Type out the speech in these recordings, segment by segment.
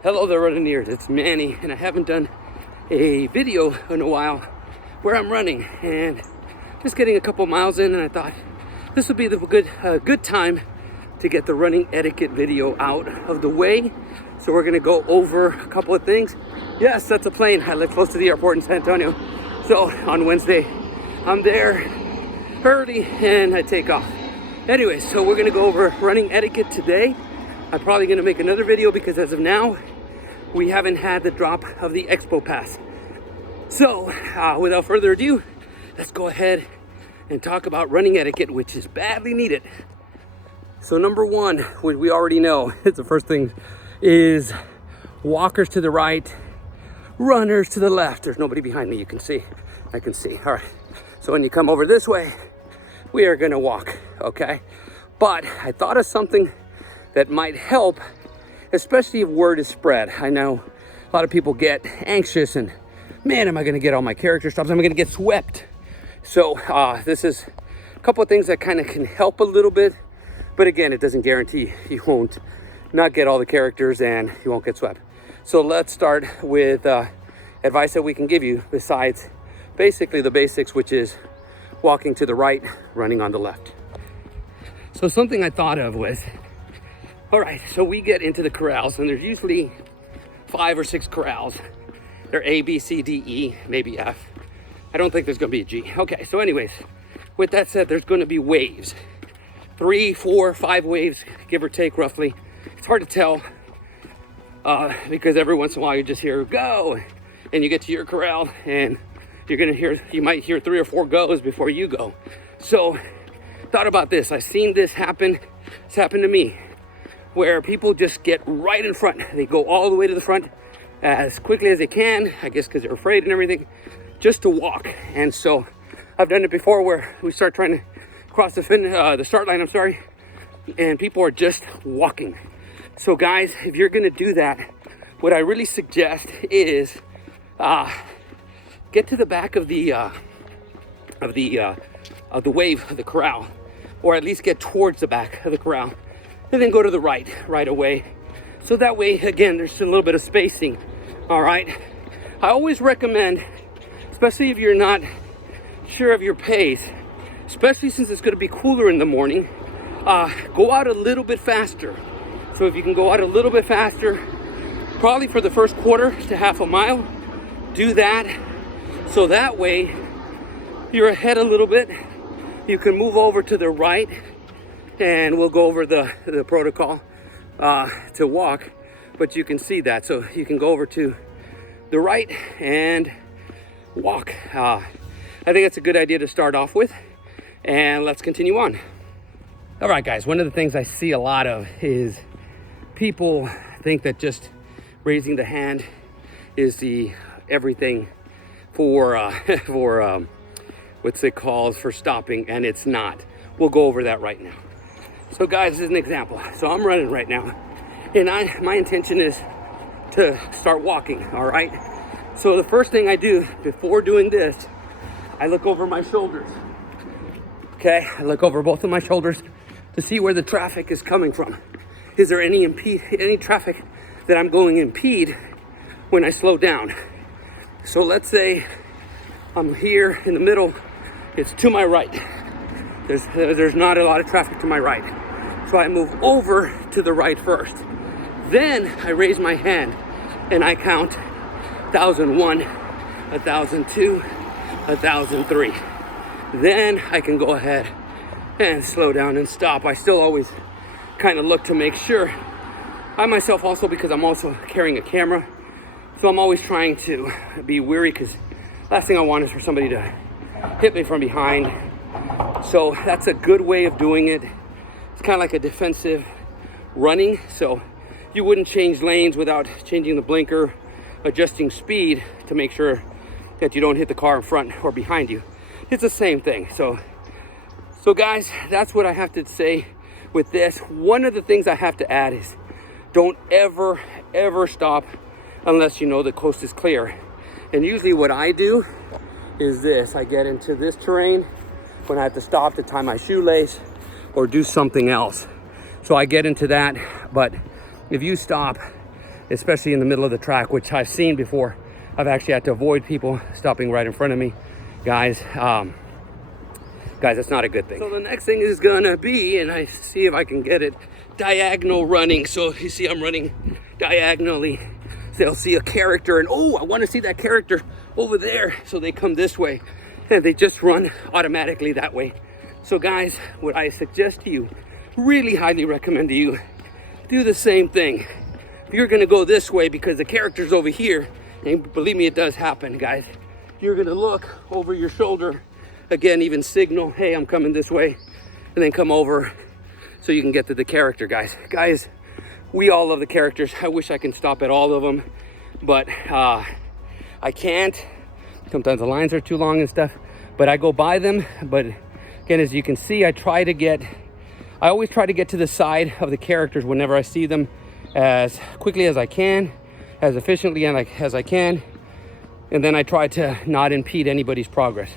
Hello there, running-ears. It's Manny, and I haven't done a video in a while where I'm running and just getting a couple miles in, and I thought this would be the good time to get the running etiquette video out of the way. So we're gonna go over a couple of things. Yes, that's a plane. I live close to the airport in San Antonio. So on Wednesday, I'm there early and I take off. Anyway, so we're gonna go over running etiquette today. I'm probably gonna make another video because as of now, we haven't had the drop of the Expo Pass. So without further ado, let's go ahead and talk about running etiquette, which is badly needed. So number one, which we already know, it's the first thing, is walkers to the right, runners to the left. There's nobody behind me, you can see. I can see, all right. So when you come over this way, we are gonna walk, okay? But I thought of something that might help, especially if word is spread. I know a lot of people get anxious and, man, am I gonna get all my character stops? Am I gonna get swept? So this is a couple of things that kind of can help a little bit, but again, it doesn't guarantee you won't not get all the characters and you won't get swept. So let's start with advice that we can give you besides basically the basics, which is walking to the right, running on the left. So something I thought of was, all right, so we get into the corrals, and there's usually 5 or 6 corrals. They're A, B, C, D, E, maybe F. I don't think there's gonna be a G. Okay, so anyways, with that said, there's gonna be waves. 3, 4, 5 waves, give or take roughly. It's hard to tell because every once in a while you just hear go, and you get to your corral and you might hear 3 or 4 goes before you go. So thought about this. I've seen this happen. It's happened to me, where people just get right in front. They go all the way to the front as quickly as they can, I guess because they're afraid and everything, just to walk. And so I've done it before where we start trying to cross the start line, I'm sorry, and people are just walking. So guys, if you're gonna do that, what I really suggest is get to the back of the wave of the corral, or at least get towards the back of the corral, and then go to the right away. So that way, again, there's a little bit of spacing, all right? I always recommend, especially if you're not sure of your pace, especially since it's gonna be cooler in the morning, go out a little bit faster. So if you can go out a little bit faster, probably for the first quarter to half a mile, do that. So that way, you're ahead a little bit. You can move over to the right, and we'll go over the protocol to walk, but you can see that. So you can go over to the right and walk. I think that's a good idea to start off with, and let's continue on. All right, guys, one of the things I see a lot of is people think that just raising the hand is the everything for what's it called, for stopping, and it's not. We'll go over that right now. So guys, this is an example. So I'm running right now, and my intention is to start walking, all right? So the first thing I do before doing this, I look over my shoulders. Okay, I look over both of my shoulders to see where the traffic is coming from. Is there any traffic that I'm going to impede when I slow down? So let's say I'm here in the middle, it's to my right. There's not a lot of traffic to my right. So I move over to the right first. Then I raise my hand and I count 1,001, 1,002, 1,003. Then I can go ahead and slow down and stop. I still always kind of look to make sure. I myself also, because I'm also carrying a camera, so I'm always trying to be wary, because last thing I want is for somebody to hit me from behind. So that's a good way of doing it. It's kind of like a defensive running. So you wouldn't change lanes without changing the blinker, adjusting speed to make sure that you don't hit the car in front or behind you. It's the same thing. So guys, that's what I have to say with this. One of the things I have to add is don't ever stop unless you know the coast is clear. And usually what I do is this: I get into this terrain when I have to stop to tie my shoelace or do something else. So I get into that. But if you stop especially in the middle of the track, which I've seen before. I've actually had to avoid people stopping right in front of me. Guys, that's not a good thing. So the next thing is gonna be, and I see if I can get it, diagonal running. So you see I'm running diagonally. So they'll see a character and, oh, I wanna see that character over there. So they come this way and they just run automatically that way. So guys, what I suggest to you, really highly recommend to you, do the same thing. If you're gonna go this way because the character's over here, and believe me, it does happen, guys, you're gonna look over your shoulder, again, even signal, hey, I'm coming this way, and then come over so you can get to the character, guys. Guys, we all love the characters. I wish I can stop at all of them, but I can't. Sometimes the lines are too long and stuff, but I go by them. But again, as you can see, I always try to get to the side of the characters whenever I see them as quickly as I can, as efficiently as I can, and then I try to not impede anybody's progress.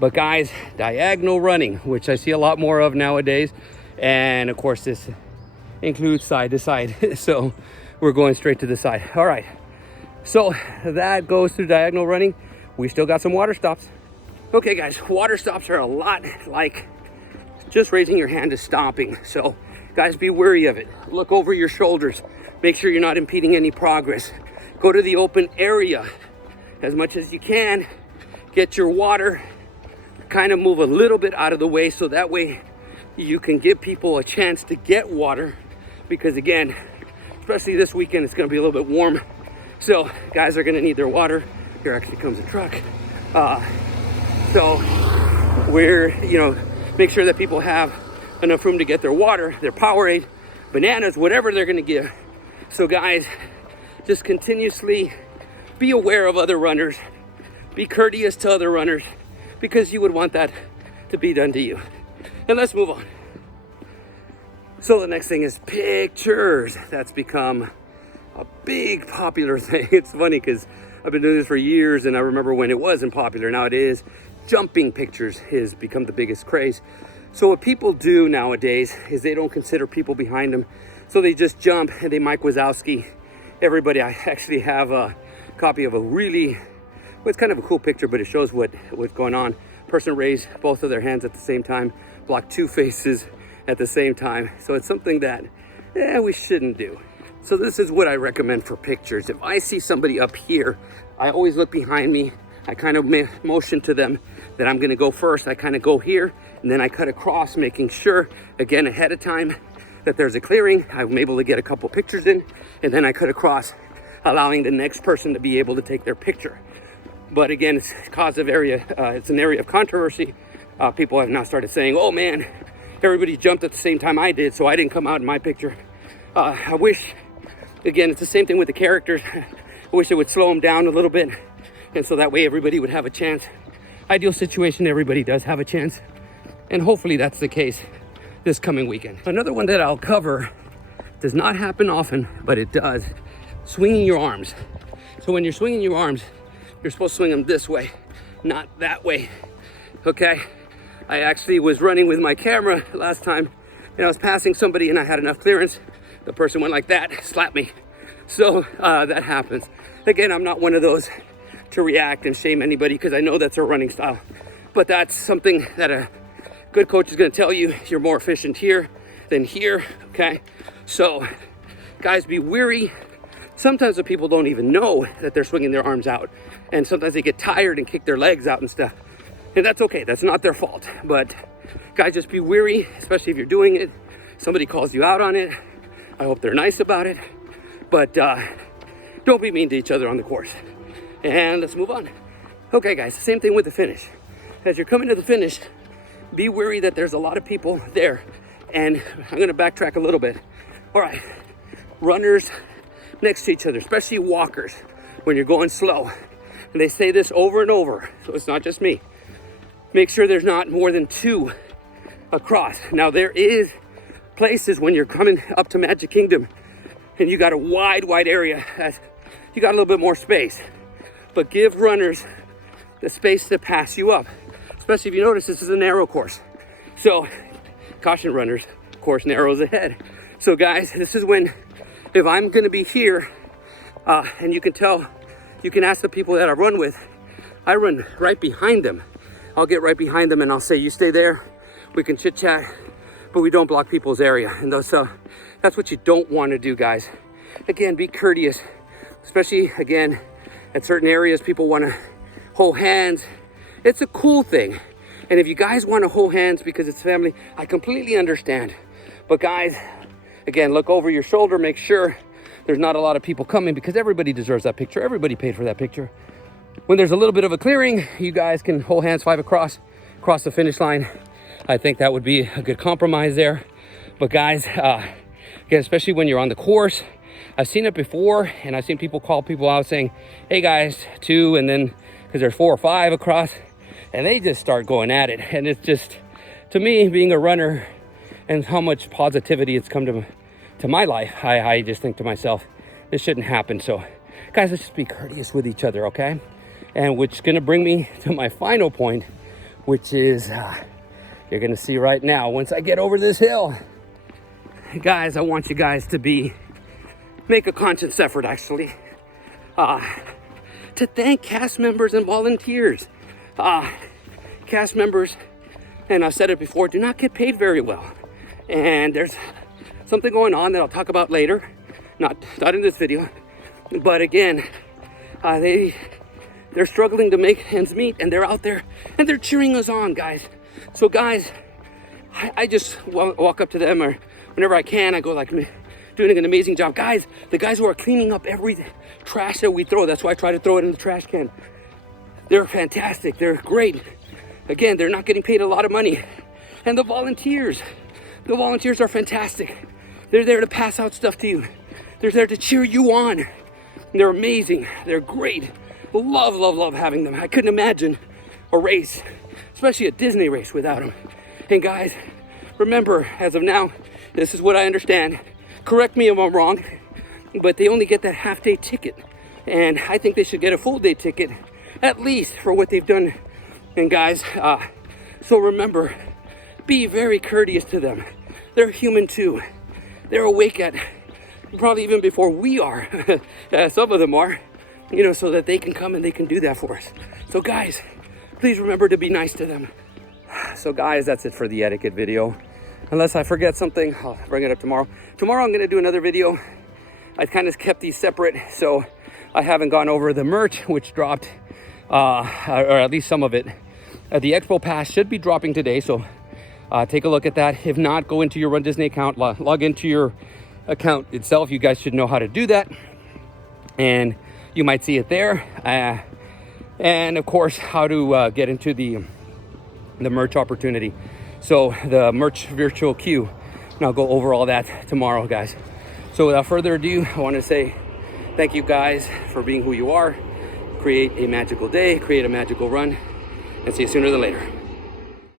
But guys, diagonal running, which I see a lot more of nowadays, and of course this includes side to side. So we're going straight to the side. All right, so that goes through diagonal running. We still got some water stops. Okay guys, water stops are a lot like just raising your hand to stopping. So guys, be wary of it. Look over your shoulders. Make sure you're not impeding any progress. Go to the open area as much as you can. Get your water, kind of move a little bit out of the way so that way you can give people a chance to get water, because again, especially this weekend, it's going to be a little bit warm, so guys are going to need their water. Here actually comes a truck. So we're, make sure that people have enough room to get their water, their Powerade, bananas, whatever they're going to give. So guys, just continuously be aware of other runners, be courteous to other runners, because you would want that to be done to you. And let's move on. So the next thing is pictures. That's become a big popular thing. It's funny because I've been doing this for years, and I remember when it wasn't popular. Now it is. Jumping pictures has become the biggest craze. So what people do nowadays is they don't consider people behind them. So they just jump and they Mike Wazowski everybody. I actually have a copy of a really, well, it's kind of a cool picture, but it shows what's going on. Person raised both of their hands at the same time, blocked two faces at the same time. So it's something that we shouldn't do. So this is what I recommend for pictures. If I see somebody up here, I always look behind me. I kind of motion to them that I'm gonna go first. I kind of go here and then I cut across, making sure, again, ahead of time, that there's a clearing. I'm able to get a couple pictures in, and then I cut across, allowing the next person to be able to take their picture. But again, it's it's an area of controversy. People have now started saying, oh man, everybody jumped at the same time I did, so I didn't come out in my picture. I wish, again, it's the same thing with the characters. I wish it would slow them down a little bit, and so that way everybody would have a chance. Ideal situation, everybody does have a chance, and hopefully that's the case this coming weekend. Another one that I'll cover does not happen often, but it does. Swinging your arms. So when you're swinging your arms, you're supposed to swing them this way, not that way, okay? I actually was running with my camera last time, and I was passing somebody and I had enough clearance. The person went like that, slapped me. So that happens. Again, I'm not one of those to react and shame anybody, because I know that's a running style. But that's something that a good coach is gonna tell you. You're more efficient here than here, okay? So guys, be wary. Sometimes the people don't even know that they're swinging their arms out, and sometimes they get tired and kick their legs out and stuff, and that's okay. That's not their fault. But guys, just be wary, especially if you're doing it. Somebody calls you out on it. I hope they're nice about it, but don't be mean to each other on the course. And let's move on. Okay guys, same thing with the finish. As you're coming to the finish, be wary that there's a lot of people there. And I'm gonna backtrack a little bit. All right, runners next to each other, especially walkers, when you're going slow. And they say this over and over, so it's not just me. Make sure there's not more than two across. Now there is places when you're coming up to Magic Kingdom and you got a wide area, you got a little bit more space. But give runners the space to pass you up, especially if you notice this is a narrow course. So caution runners, course narrows ahead. So guys, this is when, if I'm gonna be here And you can tell, you can ask the people that I run with, I run right behind them. I'll get right behind them and I'll say, you stay there, we can chit chat, but we don't block people's area. And that's what you don't want to do, guys. Again, be courteous, especially again, at certain areas, people want to hold hands. It's a cool thing. And if you guys want to hold hands because it's family, I completely understand. But guys, again, look over your shoulder, make sure there's not a lot of people coming because everybody deserves that picture. Everybody paid for that picture. When there's a little bit of a clearing, you guys can hold hands 5 across the finish line. I think that would be a good compromise there. But guys, again, especially when you're on the course, I've seen it before, and I've seen people call people out saying, hey guys, 2, and then because there's 4 or 5 across, and they just start going at it. And it's just, to me, being a runner and how much positivity it's come to my life, I just think to myself, this shouldn't happen. So guys, let's just be courteous with each other, okay? And which is going to bring me to my final point, which is you're going to see right now once I get over this hill. Guys, I want you guys to make a conscious effort, actually, to thank cast members and volunteers. Cast members, and I've said it before, do not get paid very well. And there's something going on that I'll talk about later, not in this video. But again, they're struggling to make ends meet, and they're out there and they're cheering us on, guys. So guys, I just walk up to them, or whenever I can, I go like, doing an amazing job. Guys, the guys who are cleaning up every trash that we throw, that's why I try to throw it in the trash can. They're fantastic, they're great. Again, they're not getting paid a lot of money. And the volunteers are fantastic. They're there to pass out stuff to you. They're there to cheer you on. They're amazing, they're great. Love having them. I couldn't imagine a race, especially a Disney race, without them. And guys, remember, as of now, this is what I understand. Correct me if I'm wrong, but they only get that half-day ticket. And I think they should get a full-day ticket, at least for what they've done. And guys, so remember, be very courteous to them. They're human too. They're awake at probably even before we are. Some of them are, so that they can come and they can do that for us. So guys, please remember to be nice to them. So guys, that's it for the etiquette video. Unless I forget something, I'll bring it up tomorrow. Tomorrow I'm going to do another video. I kind of kept these separate, so I haven't gone over the merch, which dropped, or at least some of it. The Expo Pass should be dropping today, so take a look at that. If not, go into your runDisney account, log into your account itself. You guys should know how to do that, and you might see it there. And of course, how to get into the merch opportunity. So the merch virtual queue, and I'll go over all that tomorrow, guys. So without further ado, I want to say thank you guys for being who you are. Create a magical day, create a magical run, and see you sooner than later.